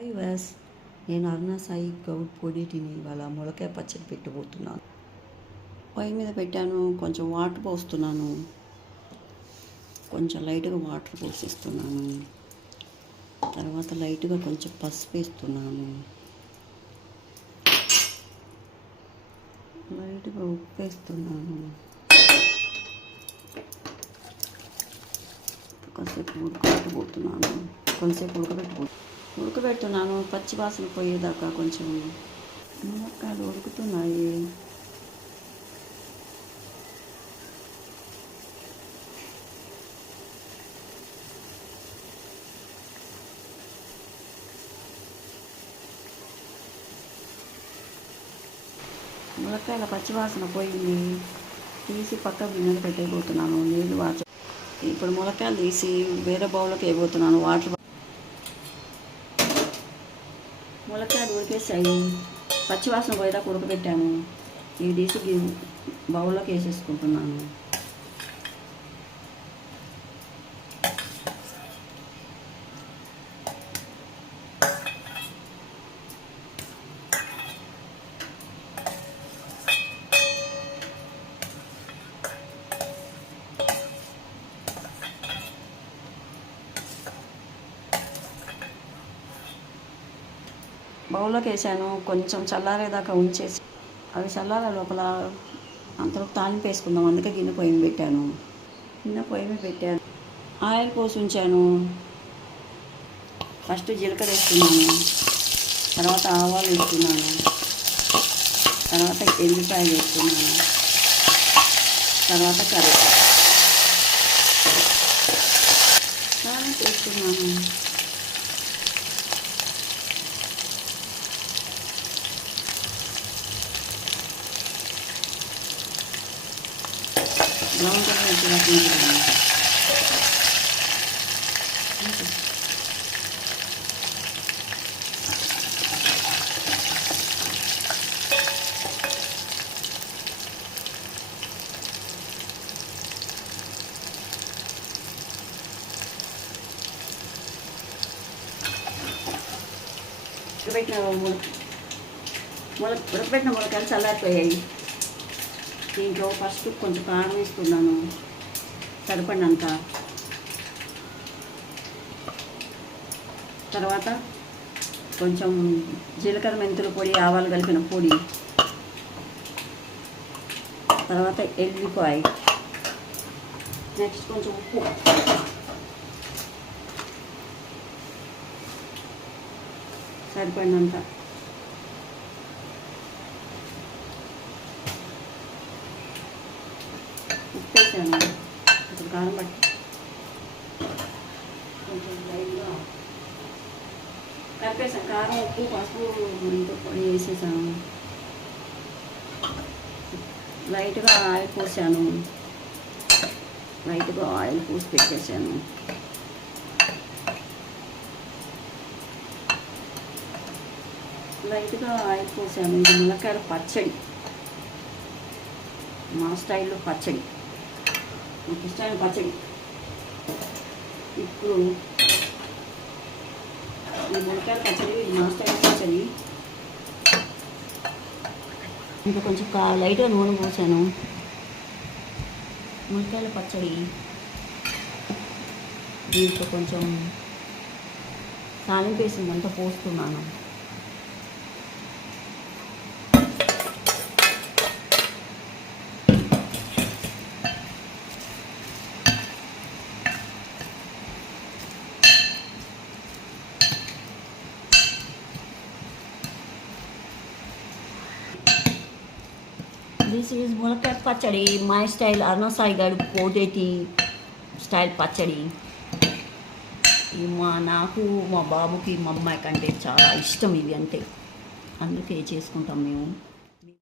వ్యాస్ నేను అరుణ సాయి గౌడ్ పొడిటిని ఇవాళ మొలకాయ పచ్చడి పెట్టబోతున్నాను. పొయ్యి మీద పెట్టాను. కొంచెం వాటర్ పోస్తున్నాను. కొంచెం లైట్గా వాటర్ పోసిస్తున్నాను. తర్వాత లైట్గా కొంచెం పసుపు వేస్తున్నాను. లైట్గా ఉప్పు వేస్తున్నాను. కొంతసేపు ఉడకబెడుతున్నాను. పచ్చి వాసన పోయేదాకా కొంచెం మునక్కాయలు ఉడుకుతున్నాయి. మునక్కాయల పచ్చివాసన పోయింది. తీసి పక్క గిన్నెలు పెట్టేయబోతున్నాను. నీళ్ళు వాచ ఇప్పుడు మునక్కాయలు తీసి వేరే బౌల్లోకి వేయబోతున్నాను. వాటర్ మునక్కాయలు ఉడికేసాయి. పచ్చివాసన పోయేదాకా ఉడకబెట్టాను. ఇవి తీసి బౌల్లోకి వేసేసుకుంటున్నాను. బౌల్లోకి వేసాను. కొంచెం చల్లారేదాకా ఉంచేసి అవి చల్లారే లోపల అంతలోపు తాలింపు వేసుకుందాం. అందుకే గిన్నె పొయ్యి మీద పెట్టాను. ఆయిల్ పోసి ఉంచాను. ఫస్ట్ జీలకర్ర వేస్తున్నాను. తర్వాత ఆవాలు వేస్తున్నాను. తర్వాత ఎల్లిపాయలు వేస్తున్నాను. తర్వాత కరివేపాకు వేస్తున్నాను. బ్రౌన్ కలర్ వేసుకుంటున్నాను. ఉడకబెట్టిన ములకాయలు చల్లారిపోయాయి. దీంట్లో ఫస్ట్ కొంచెం కారం వేస్తున్నాను, సరిపడినంత. తర్వాత కొంచెం జీలకర్ర మెంతుల పొడి, ఆవాలు కలిపిన పొడి, తర్వాత ఎల్లిపాయ, నెక్స్ట్ కొంచెం ఉప్పు, సరిపడినంత. ఉప్పు వేసాను. ఇప్పుడు కారం బట్టి కొంచెం లైట్గా కలిపేసాను. కారం, ఉప్పు, పసుపు, ఇంత పొడి వేసేసాను. లైట్గా ఆయిల్ పోసాను. లైట్గా ఆయిల్ పోసి పెట్టేసాను. లైట్గా ఆయిల్ పోసాను. ఇది మునక్కాయల పచ్చడి, మా స్టైల్లో పచ్చడి, నాకు ఇష్టమైన పచ్చడి. ఇప్పుడు ఈ మునక్కాయల పచ్చడి, ఇది మా స్టైల్ పచ్చడి. ఇంకా కొంచెం లైట్గా నూనె పోసాను. మునక్కాయల పచ్చడి దీంట్లో కొంచెం తాలింపు వేసిందంతా పోస్తున్నాను. దిస్ ఈజ్ మునక్కాయ పచ్చడి, మై స్టైల్, అరుణ సాయి గౌడ్ పొడిటి స్టైల్ పచ్చడి. నాకు, మా బాబుకి, మా అమ్మాయి కంటే చాలా ఇష్టం ఇవి అంటే, అందుకే చేసుకుంటాం మేము.